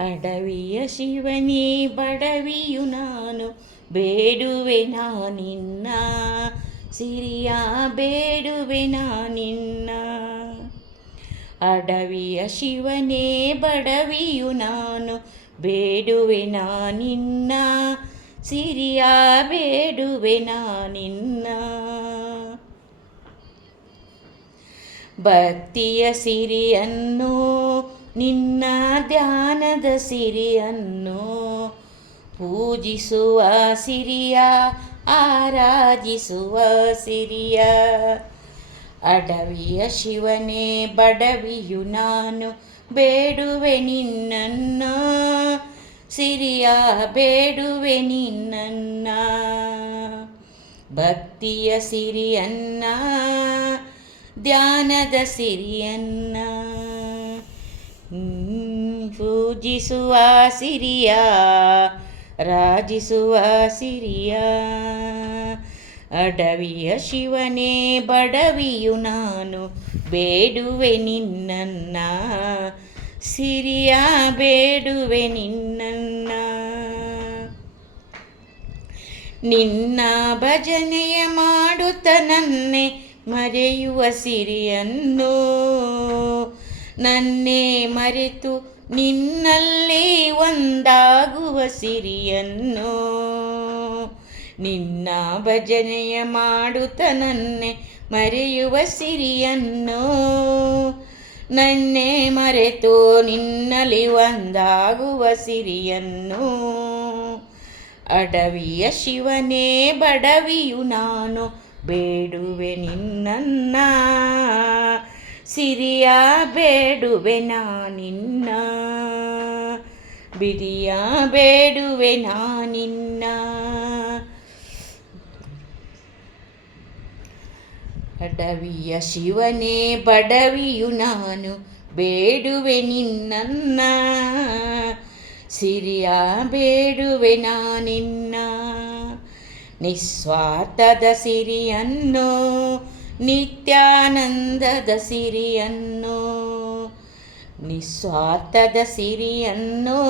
ಅಡವಿಯ ಶಿವನೇ ಬಡವಿಯು ನಾನು ಬೇಡುವೆ ನಿನ್ನ ಸಿರಿಯ ಬೇಡುವೆ ನಿನ್ನ. ಅಡವಿಯ ಶಿವನೇ ಬಡವಿಯು ನಾನು ಬೇಡುವೆ ನಿನ್ನ ಸಿರಿಯ ಬೇಡುವೆ ನಿನ್ನ. ಭಕ್ತಿಯ ಸಿರಿಯನ್ನು ನಿನ್ನ ಧ್ಯಾನದ ಸಿರಿಯನ್ನು ಪೂಜಿಸುವ ಸಿರಿಯ ಆರಾಧಿಸುವ ಸಿರಿಯ. ಅಡವಿಯ ಶಿವನೇ ಬಡವಿಯು ನಾನು ಬೇಡುವೆ ನಿನ್ನನ್ನು ಸಿರಿಯ ಬೇಡುವೆ ನಿನ್ನನ್ನ. ಭಕ್ತಿಯ ಸಿರಿಯನ್ನ ಧ್ಯಾನದ ಸಿರಿಯನ್ನ ಪೂಜಿಸುವ ಸಿರಿಯ ರಾಜಿಸುವ ಸಿರಿಯ. ಅಡವಿಯ ಶಿವನೇ ಬಡವಿಯು ನಾನು ಬೇಡುವೆ ನಿನ್ನನ್ನ ಸಿರಿಯ ಬೇಡುವೆ ನಿನ್ನನ್ನ. ನಿನ್ನ ಭಜನೆಯ ಮಾಡುತ್ತ ನನ್ನೆ ಮರೆಯುವ ಸಿರಿಯನ್ನು ನನ್ನೇ ಮರೆತು ನಿನ್ನಲ್ಲೇ ಒಂದಾಗುವ ಸಿರಿಯನ್ನು. ನಿನ್ನ ಭಜನೆಯ ಮಾಡುತ್ತ ನನ್ನೆ ಮರೆಯುವ ಸಿರಿಯನ್ನು ನನ್ನೇ ಮರೆತು ನಿನ್ನಲ್ಲಿ ಒಂದಾಗುವ ಸಿರಿಯನ್ನು. ಅಡವಿಯ ಶಿವನೇ ಬಡವಿಯು ನಾನು ಬೇಡುವೆ ನಿನ್ನನ್ನ ಸಿರಿಯ ಬೇಡುವೆ ನಿನ್ನ ಬಿರಿಯ ಬೇಡುವೆ ನಿನ್ನ. ಅಡವಿಯ ಶಿವನೇ ಬಡವಿಯು ನಾನು ಬೇಡುವೆ ನಿನ್ನನ್ನ ಸಿರಿಯ ಬೇಡುವೆ ನಿನ್ನ. ನಿಸ್ವಾರ್ಥದ ಸಿರಿಯನ್ನು ನಿತ್ಯಾನಂದದ ಸಿರಿಯನ್ನು ನಿಸ್ವಾರ್ಥದ ಸಿರಿಯನ್ನು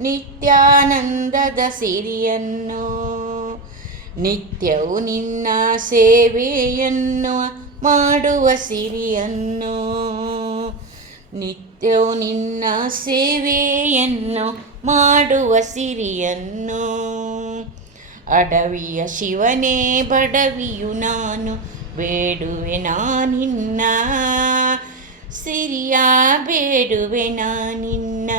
ನಿತ್ಯಾನಂದದ ಸಿರಿಯನ್ನು. ನಿತ್ಯವೂ ನಿನ್ನ ಸೇವೆಯನ್ನು ಮಾಡುವ ಸಿರಿಯನ್ನು ನಿತ್ಯವೂ ನಿನ್ನ ಸೇವೆಯನ್ನು ಮಾಡುವ ಸಿರಿಯನ್ನು. ಅಡವಿಯ ಶಿವನೇ ಬಡವಿಯು ನಾನು ಬೇಡುವೆ ನಿನ್ನ ಸಿರಿಯ ಬೇಡುವೆ ನಿನ್ನ.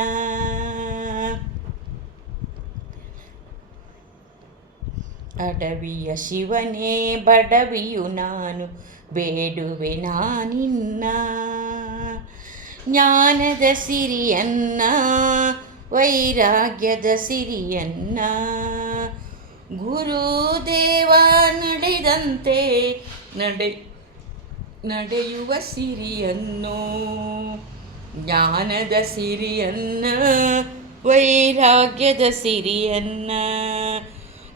ಅಡವಿಯ ಶಿವನೇ ಬಡವಿಯು ನಾನು ಬೇಡುವೆ ನಿನ್ನ ಜ್ಞಾನದ ಸಿರಿಯನ್ನ ವೈರಾಗ್ಯದ ಸಿರಿಯನ್ನ. ಗುರುದೇವ ನಡೆದಂತೆ ನಡೆಯುವ ಸಿರಿಯನ್ನು ಜ್ಞಾನದ ಸಿರಿಯನ್ನ ವೈರಾಗ್ಯದ ಸಿರಿಯನ್ನ.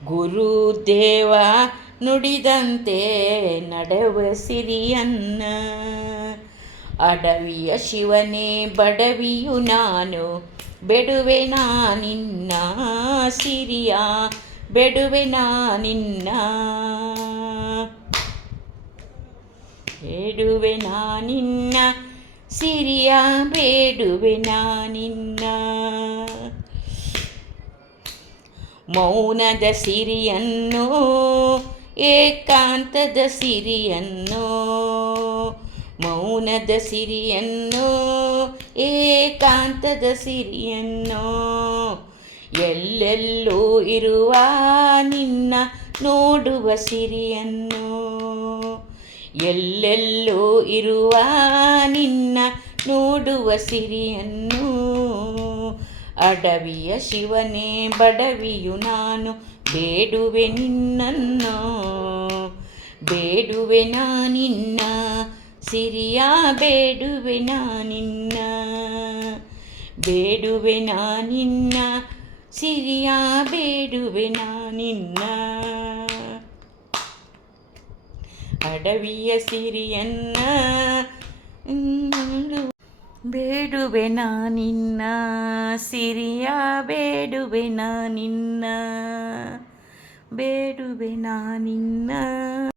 ಗುರುದೇವ ನುಡಿದಂತೆ ನಡೆಯುವ ಸಿರಿಯನ್ನ. ಅಡವಿಯ ಶಿವನೇ ಬಡವಿಯು ನಾನು ಬೇಡುವೆ ನಿನ್ನ ಸಿರಿಯ ಬೇಡುವೆ ನಿನ್ನ ಬೇಡುವೆ ನಿನ್ನ ಸಿರಿಯ ಬೇಡುವೆ ನಿನ್ನ. ಮೌನದ ಸಿರಿಯನ್ನು ಏಕಾಂತದ ಸಿರಿಯನ್ನು ಮೌನದ ಸಿರಿಯನ್ನು ಏಕಾಂತದ ಸಿರಿಯನ್ನು. ಎಲ್ಲೆಲ್ಲೂ ಇರುವ ನಿನ್ನ ನೋಡುವ ಸಿರಿಯನ್ನು ಎಲ್ಲೆಲ್ಲೂ ಇರುವ ನಿನ್ನ ನೋಡುವ ಸಿರಿಯನ್ನು. ಅಡವಿಯ ಶಿವನೇ ಬಡವಿಯು ನಾನು ಬೇಡುವೆ ನಿನ್ನನ್ನು ಬೇಡುವೆ ನಿನ್ನ ಸಿರಿಯ ಬೇಡುವೆ ನಿನ್ನ ಬೇಡುವೆ ನಿನ್ನ ಸಿರಿಯ ಬೇಡುವೆ ನಿನ್ನ. ಅಡವಿಯ ಸಿರಿಯನ್ನ ಬೇಡುವೆ ನಿನ್ನ ಸಿರಿಯ ಬೇಡುವೆ ನಿನ್ನ ಬೇಡುವೆ ನಿನ್ನ